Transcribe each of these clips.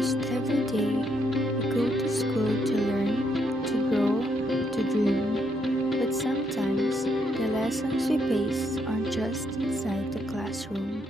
Almost every day, we go to school to learn, to grow, to dream. But sometimes, the lessons we face aren't just inside the classroom.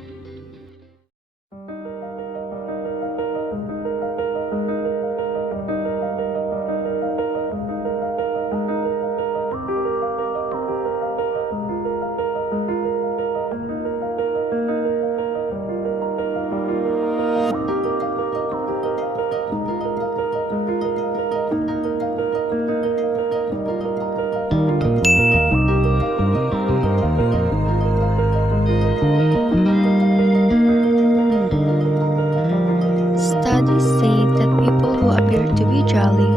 Studies say that people who appear to be jolly,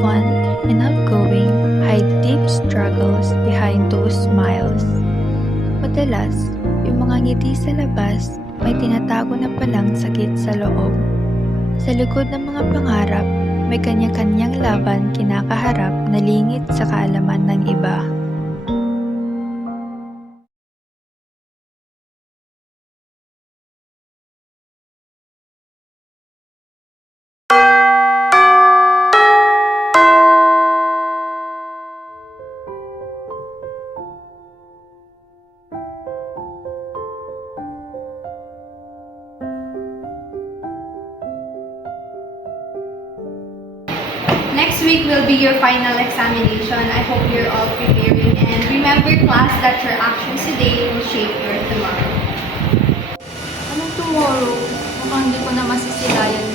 fun, and outgoing hide deep struggles behind those smiles. Madalas, yung mga ngiti sa labas may tinatago na palang sakit sa loob. Sa likod ng mga pangarap, may kanya-kanyang laban kinakaharap na lingit sa kaalaman ng iba. Next week will be your final examination. I hope you're all preparing. And remember, class, that your actions today will shape your tomorrow. Anong tomorrow? Mukhang hindi ko na masisilayan.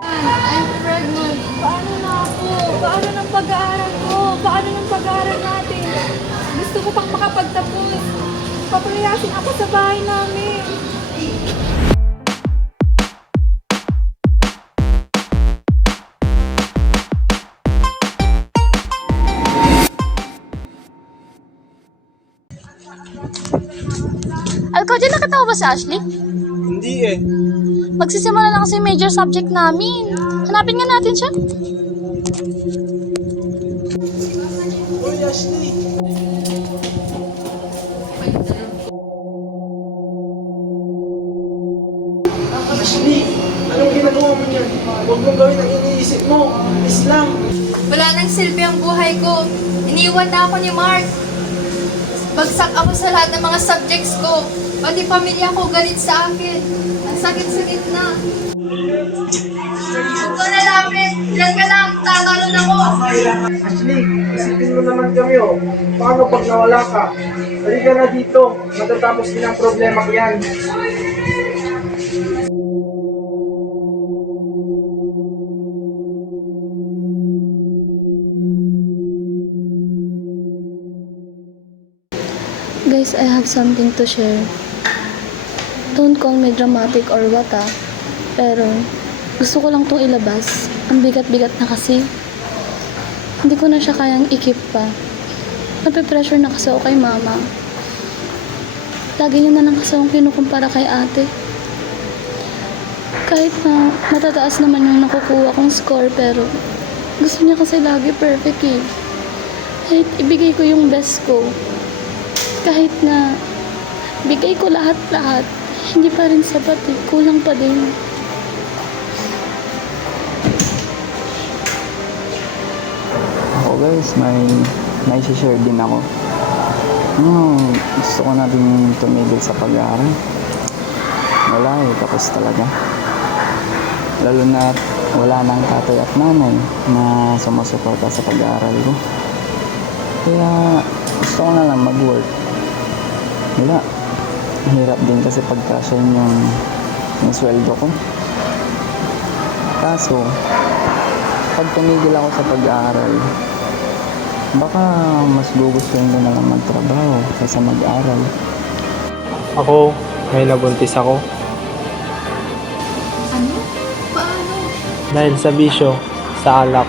I'm pregnant. Paano na ako? Paano ng pag-aaral ko? Paano ng pag-aaral natin? Gusto ko pang makapagtapos. Papalayasin ako sa bahay namin. Alco, dyan nakatawa ba si Ashley? Hindi eh. Magsisimula na kasi major subject namin. Hanapin nga natin siya. Uy, Ashley! Ashley! Anong ginagawa mo niyan? Huwag mong gawin ang iniisip mo. Islam! Wala nang silbi ang buhay ko. Iniwan na ako ni Mark. Bagsak ako sa lahat ng mga subjects ko. Pati pamilya ko galit sa akin. Ang sakit-sakit na. Huwag ko na lapit. Ilan ka lang. Tatalon ako. Ashley, isipin mo naman kami oh. Paano pag nawala ka? Halika na dito. Matatapos din ang problema ko yan. Guys, I have something to share. Don't call me dramatic or what pero gusto ko lang tong ilabas. Ang bigat-bigat na kasi. Hindi ko na siya kayang ikip pa. Nape-pressure na kasi ako kay mama. Lagi niya na lang kasi akong kinukumpara kay ate. Kahit na matataas naman yung nakukuha kong score pero gusto niya kasi lagi perfect eh. Kahit ibigay ko yung best ko. Kahit na bigay ko lahat-lahat, hindi pa rin sapat eh. Kulang pa din. Ako guys, may share din ako. Gusto ko na din tumigil sa pag-aaral. Wala eh, tapos talaga. Lalo na wala nang tatay at nanay na sumusuporta sa pag-aaral ko. Kaya gusto ko na lang mag-work. Wala. Hirap din kasi pagkasya yung sweldo ko. Kaso, pag tumigil ako sa pag-aaral, baka mas gugustuhin ko na lang magtrabaho kaysa mag-aaral. Ako, may nabuntis ako. Ano? Paano? Dahil sa bisyo, sa alak,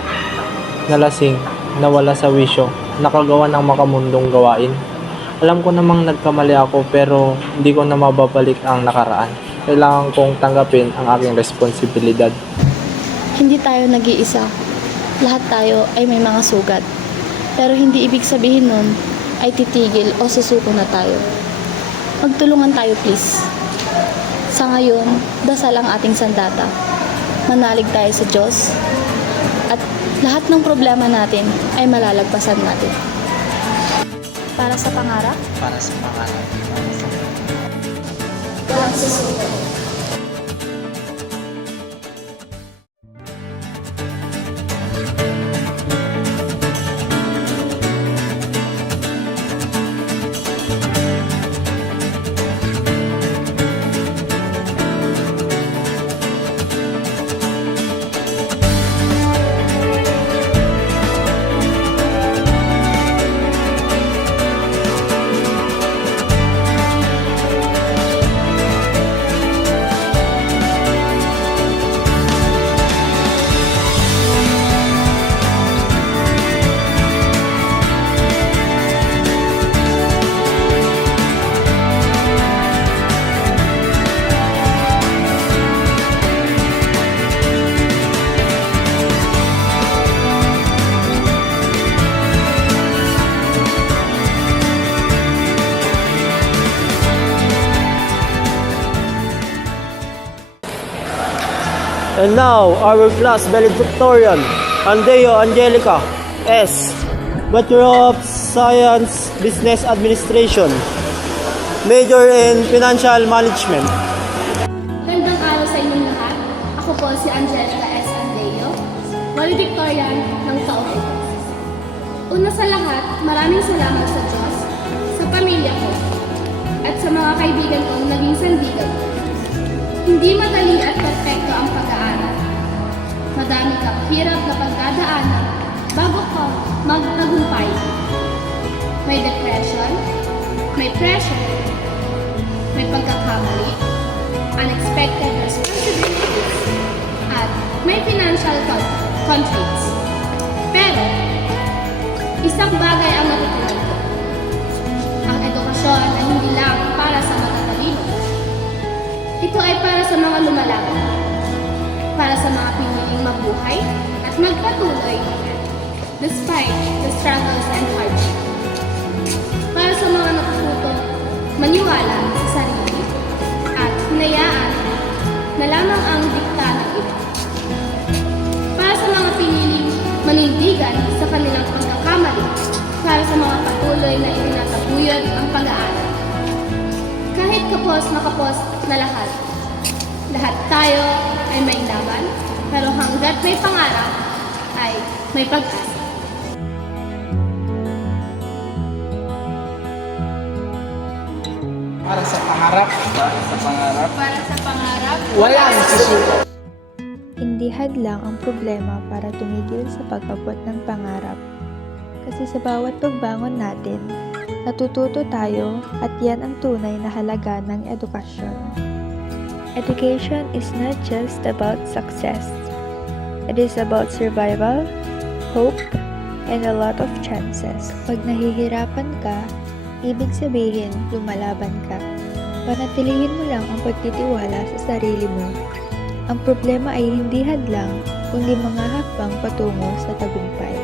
nalasing, nawala sa wisyo, nakagawa ng makamundong gawain. Alam ko namang nagkamali ako pero hindi ko na mababalik ang nakaraan. Kailangan kong tanggapin ang aking responsibilidad. Hindi tayo nag-iisa. Lahat tayo ay may mga sugat. Pero hindi ibig sabihin nun ay titigil o susuko na tayo. Magtulungan tayo please. Sa ngayon, dasal ang ating sandata. Manalig tayo sa Diyos. At lahat ng problema natin ay malalagpasan natin. Para sa pangarap, Para sa pangarap. walang susuko. And now, our class valedictorian, Andeo Angelica S. Bachelor of Science, Business Administration. Major in Financial Management. Magandang araw sa inyong lahat. Ako po si Angelica S. Andeo, valedictorian ng taong ito. Una sa lahat, maraming salamat sa Diyos, sa pamilya ko, at sa mga kaibigan kong naging sandigan ko. Hindi madali at perfecto ang pag-aaral. Madami kang hirap na pagdadaanan bago ka magtagumpay. May depression, may pressure, may pagkakamali, unexpected responsibilities, at may financial conflicts. Pero, isang bagay ang natutunan ko. Ang edukasyon ay hindi lang para sa matatalino. Ito ay para sa mga lumalaban, para sa mga piniling mabuhay at magpatuloy despite the struggles and hardship. Para sa mga natututong maniwala sa sarili at hinayaan na lamang ang dikta ng iba. Para sa mga piniling manindigan sa kanilang pagkakamali, para sa mga patuloy na itinataguyod ang pag-aaral. Kahit kapos na kapos na lahat tayo ay may laban, pero hanggat may pangarap ay may pag-asa. Para sa pangarap, Para sa pangarap, walang susuko. Hindi hadlang ang problema para tumigil sa pag-abot ng pangarap. Kasi sa bawat pagbangon natin, natututo tayo at yan ang tunay na halaga ng edukasyon. Education is not just about success. It is about survival, hope, and a lot of chances. Pag nahihirapan ka, ibig sabihin lumalaban ka. Panatilihin mo lang ang pagtitiwala sa sarili mo. Ang problema ay hindi hadlang, kundi mga hakbang patungo sa tagumpay.